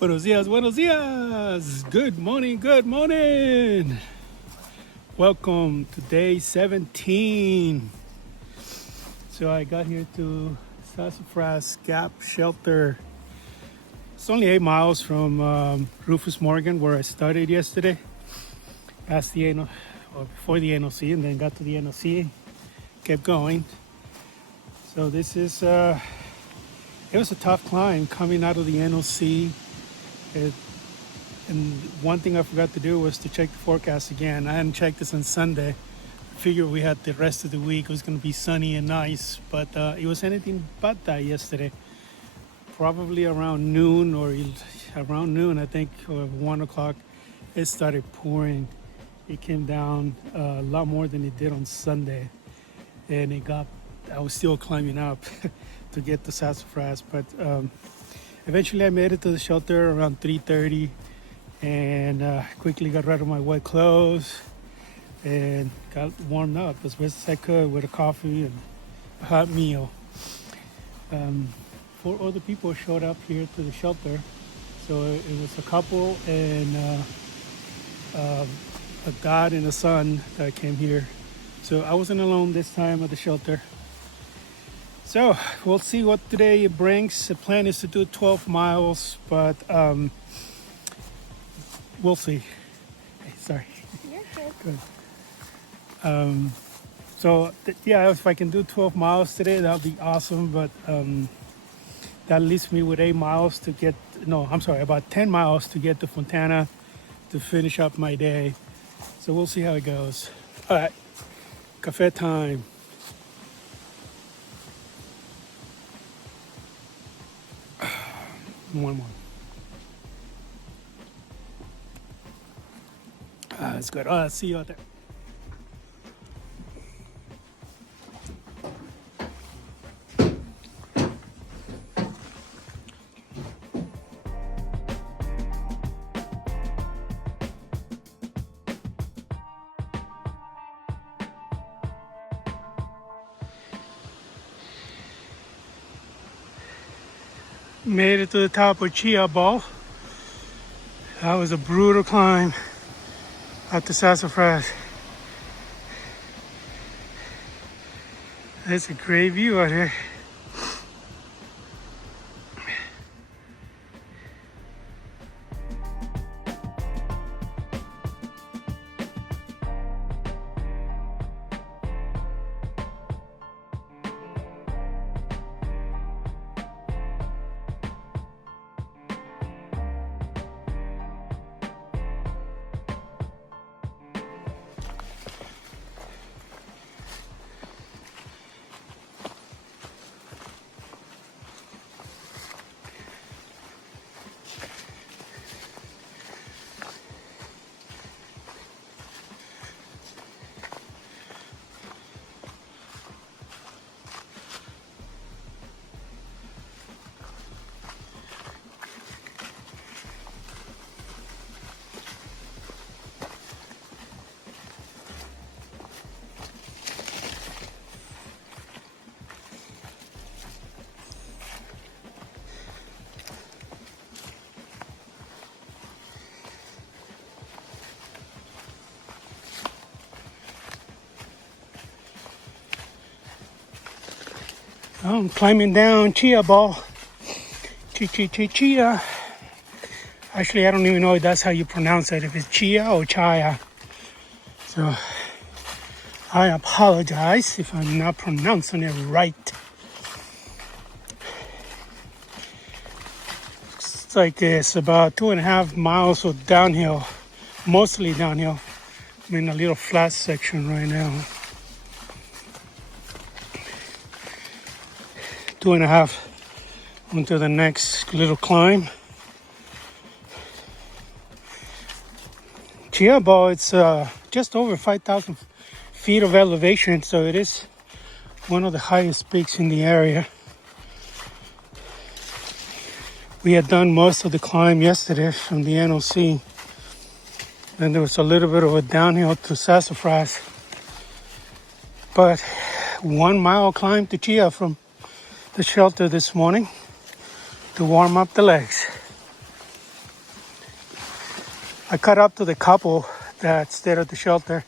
Buenos dias, buenos dias. Good morning, good morning. Welcome to day 17. So I got here to Sassafras Shelter. It's only 8 miles from Rufus Morgan, where I started yesterday. Past the before the NOC, and then got to the NOC. Kept going. So this is it was a tough climb coming out of the NOC. And one thing I forgot to do was to check the forecast again. I hadn't checked this on Sunday. I figured we had the rest of the week. It was going to be sunny and nice, but it was anything but that yesterday. Probably around noon I think, or 1 o'clock, it started pouring. It came down a lot more than it did on Sunday. And I was still climbing up to get to Sassafras, but eventually I made it to the shelter around 3:30. And quickly got rid of my wet clothes and got warmed up as best as I could with a coffee and a hot meal. 4 other people showed up here to the shelter. So it was a couple and a dad and a son that came here. So I wasn't alone this time at the shelter. So we'll see what today it brings. The plan is to do 12 miles, but we'll see. Hey, sorry. You're good. Good. Yeah, if I can do 12 miles today, that would be awesome. But that leaves me with 8 miles to get, no, I'm sorry, about 10 miles to get to Fontana to finish up my day. So we'll see how it goes. All right, cafe time. One more. That's good. I'll see you out there. Made it to the top of Chia Bald. That was a brutal climb out to Sassafras. That's a great view out here. I'm climbing down Chia Bald. Chia. Actually, I don't even know if that's how you pronounce it, if it's Chia or Chaya. So I apologize if I'm not pronouncing it right. It's like it's about 2.5 miles of downhill, mostly downhill. I'm in a little flat section right now. 2.5 onto the next little climb. Chia Bald, it's just over 5,000 feet of elevation, so it is one of the highest peaks in the area. We had done most of the climb yesterday from the NOC. Then there was a little bit of a downhill to Sassafras. But 1 mile climb to Chia from the shelter this morning to warm up the legs. I caught up to the couple that stayed at the shelter.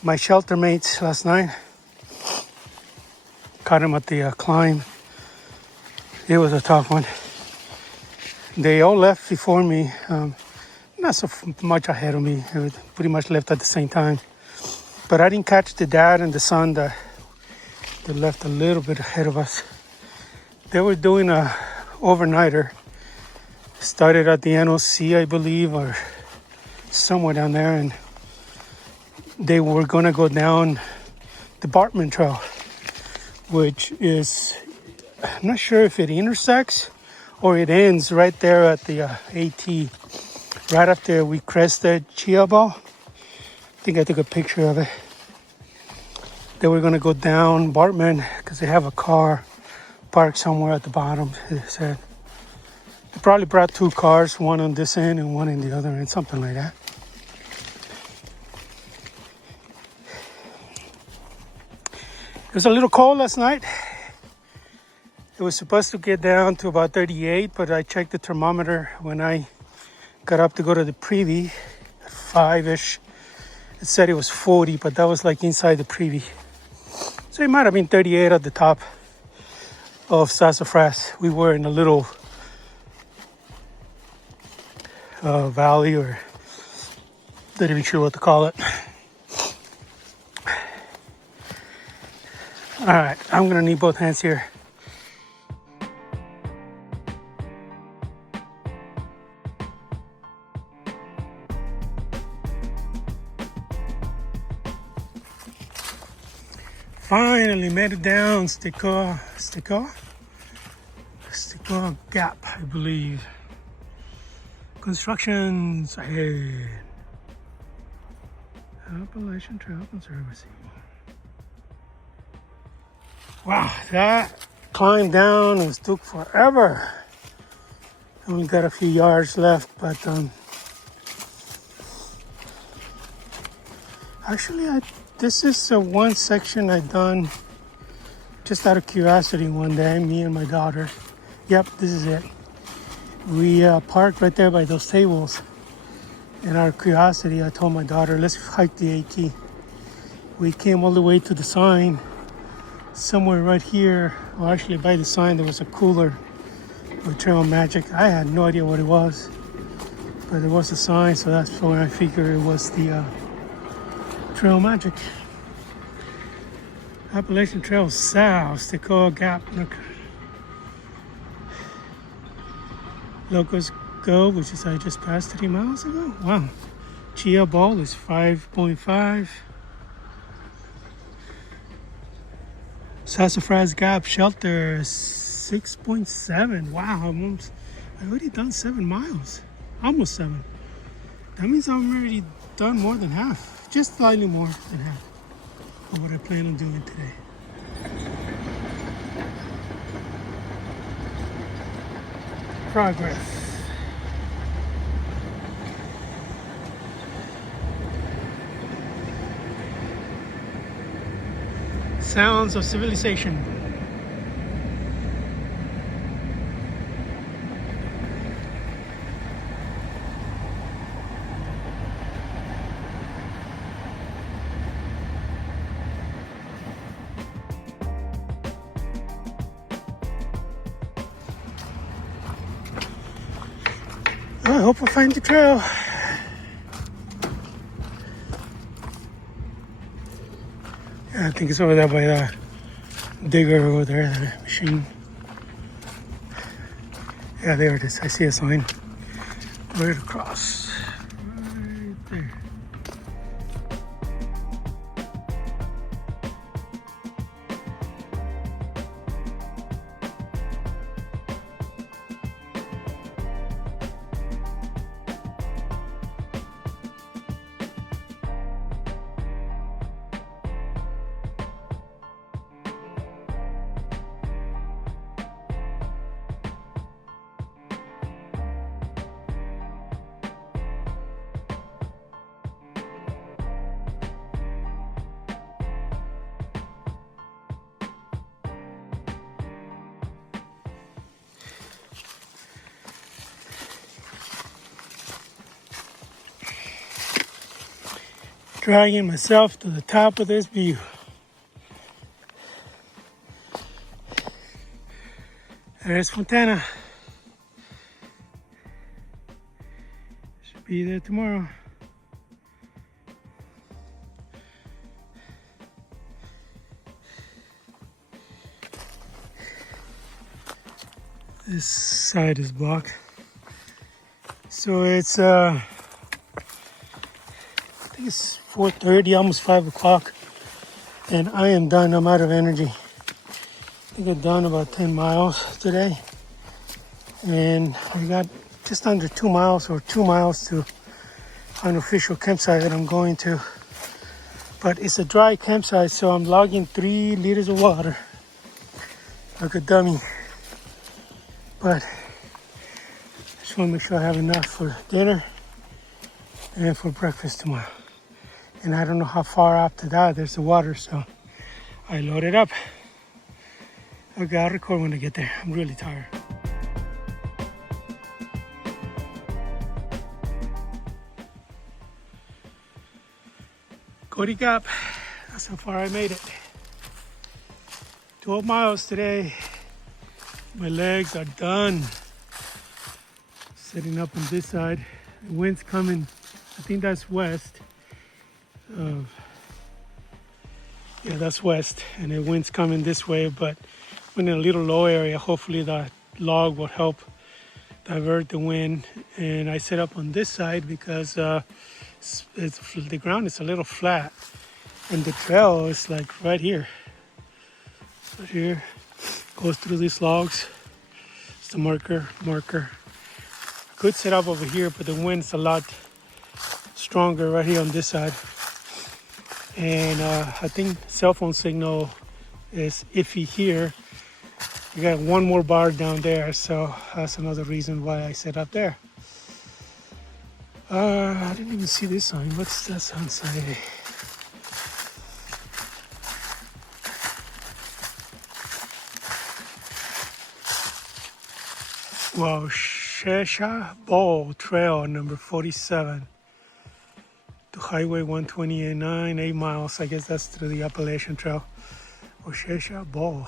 My shelter mates last night. Caught them at the climb. It was a tough one. They all left before me. Not so much ahead of me. They pretty much left at the same time. But I didn't catch the dad and the son that left a little bit ahead of us. They were doing a overnighter. Started at the NOC, I believe, or somewhere down there, and they were gonna go down the Bartman Trail, which is, I'm not sure if it intersects or it ends right there at the AT, right after we crested Chia Bald. I think I took a picture of it. They were gonna go down Bartman because they have a car parked somewhere at the bottom. They said they probably brought two cars, one on this end and one in the other end, something like that. It was a little cold last night. It was supposed to get down to about 38, but I checked the thermometer when I got up to go to the privy at 5-ish. It said it was 40, but that was like inside the privy. So it might have been 38 at the top of Sassafras. We were in a little valley, or not even sure what to call it. All right, I'm gonna need both hands here. Finally made it down Stickaw Gap, I believe. Construction's ahead. Appalachian Trail Conservancy. Wow, that climb down took forever. Only got a few yards left, but actually this is one section I done just out of curiosity one day, me and my daughter. Yep, this is it. We parked right there by those tables. And out of curiosity, I told my daughter, let's hike the AT. We came all the way to the sign. Somewhere right here, well, actually by the sign, there was a cooler with Trail Magic. I had no idea what it was, but there was a sign, so that's when I figured it was the Trail Magic. Appalachian Trail South, Stickaw Gap. Locals Go, which is I just passed 3 miles ago. Wow. Chia Bald is 5.5. Sassafras Gap Shelter 6.7. Wow, I already done 7 miles. Almost 7. That means I'm already done more than half. Just slightly more than half of what I plan on doing today. Progress. Sounds of civilization. I hope I find the trail. Yeah, I think it's over there by the digger over there, the machine. Yeah, there it is. I see a sign. Right across. Right there. Dragging myself to the top of this view. There's Fontana. Should be there tomorrow. This side is blocked. So it's I think it's 4:30, almost 5 o'clock, and I am done. I'm out of energy. I think I've done about 10 miles today, and I got just under 2 miles or 2 miles to an official campsite that I'm going to. But it's a dry campsite, so I'm logging 3 liters of water like a dummy. But I just want to make sure I have enough for dinner and for breakfast tomorrow. And I don't know how far after that there's the water, so I load it up. Okay, I'll record when I get there. I'm really tired. Cody Gap, that's how far I made it. 12 miles today. My legs are done. Setting up on this side. The wind's coming, I think that's west. Yeah, that's west, and the wind's coming this way, but we're in a little low area. Hopefully the log will help divert the wind. And I set up on this side because the ground is a little flat, and the trail is like right here. So here, goes through these logs. It's the marker. Could set up over here, but the wind's a lot stronger right here on this side. And I think cell phone signal is iffy here. We got one more bar down there, so that's another reason why I set up there. I didn't even see this sign. What's that sign say? Wow, Chia Bald Trail number 47 to Highway 129, 8 miles. I guess that's through the Appalachian Trail. Oh, Chia Bald.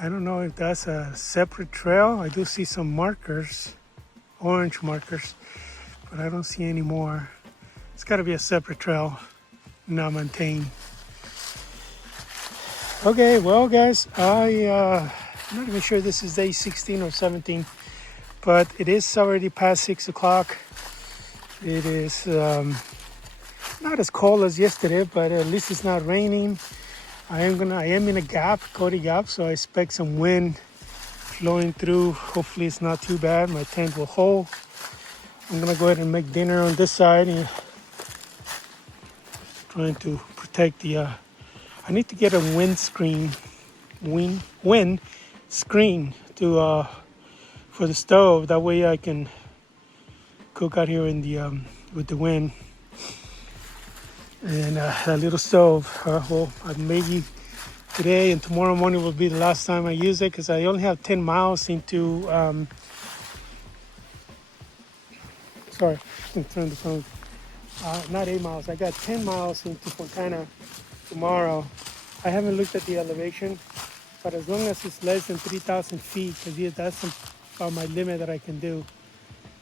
I don't know if that's a separate trail. I do see some markers, orange markers, but I don't see any more. It's got to be a separate trail, not maintained. Okay, well, guys, I'm not even sure this is day 16 or 17, but it is already past 6 o'clock. It is not as cold as yesterday, but at least it's not raining. I am in a gap, Cody Gap, so I expect some wind flowing through. Hopefully it's not too bad. My tent will hold. I'm gonna go ahead and make dinner on this side, and trying to protect the. I need to get a wind screen to for the stove. That way I can cook out here in the with the wind. And that little stove, well, maybe today and tomorrow morning will be the last time I use it, because I only have 10 miles into, sorry, I'm turning the phone, not 8 miles, I got 10 miles into Fontana tomorrow. I haven't looked at the elevation, but as long as it's less than 3,000 feet, because that's about my limit that I can do,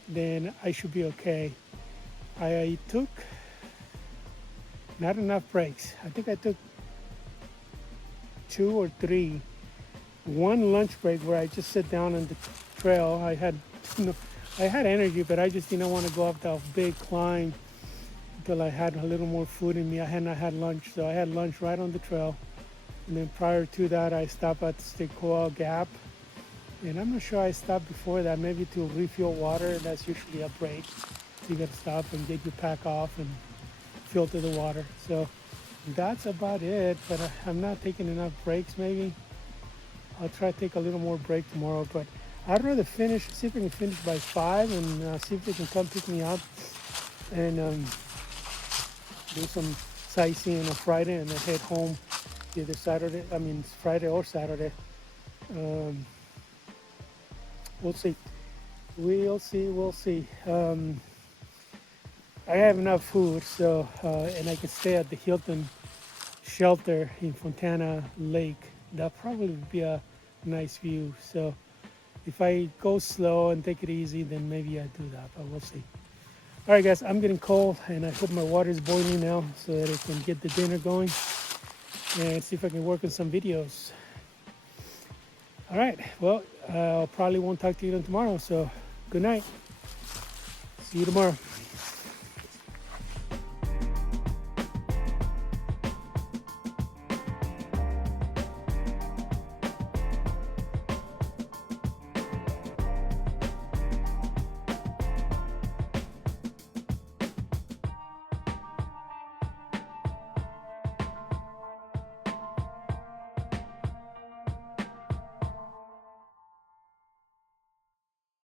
then I should be okay. I took not enough breaks. I think I took 2 or 3. One lunch break where I just sit down on the trail. I had energy, but I just didn't want to go up that big climb until I had a little more food in me. I had not had lunch, so I had lunch right on the trail. And then prior to that, I stopped at the Stecoa Gap. And I'm not sure I stopped before that, maybe to refill water. That's usually a break. So you got to stop and get your pack off and filter the water. So that's about it, but I'm not taking enough breaks. Maybe I'll try to take a little more break tomorrow, but I'd rather see if I can finish by 5 and see if they can come pick me up and do some sightseeing on Friday and then head home either Friday or Saturday. We'll see. I have enough food, so and I can stay at the Hilton Shelter in Fontana Lake. That probably would be a nice view. So if I go slow and take it easy, then maybe I do that, but we'll see. All right, guys, I'm getting cold, and I hope my water is boiling now so that I can get the dinner going and see if I can work on some videos. All right, well, I probably won't talk to you tomorrow, so good night. See you tomorrow.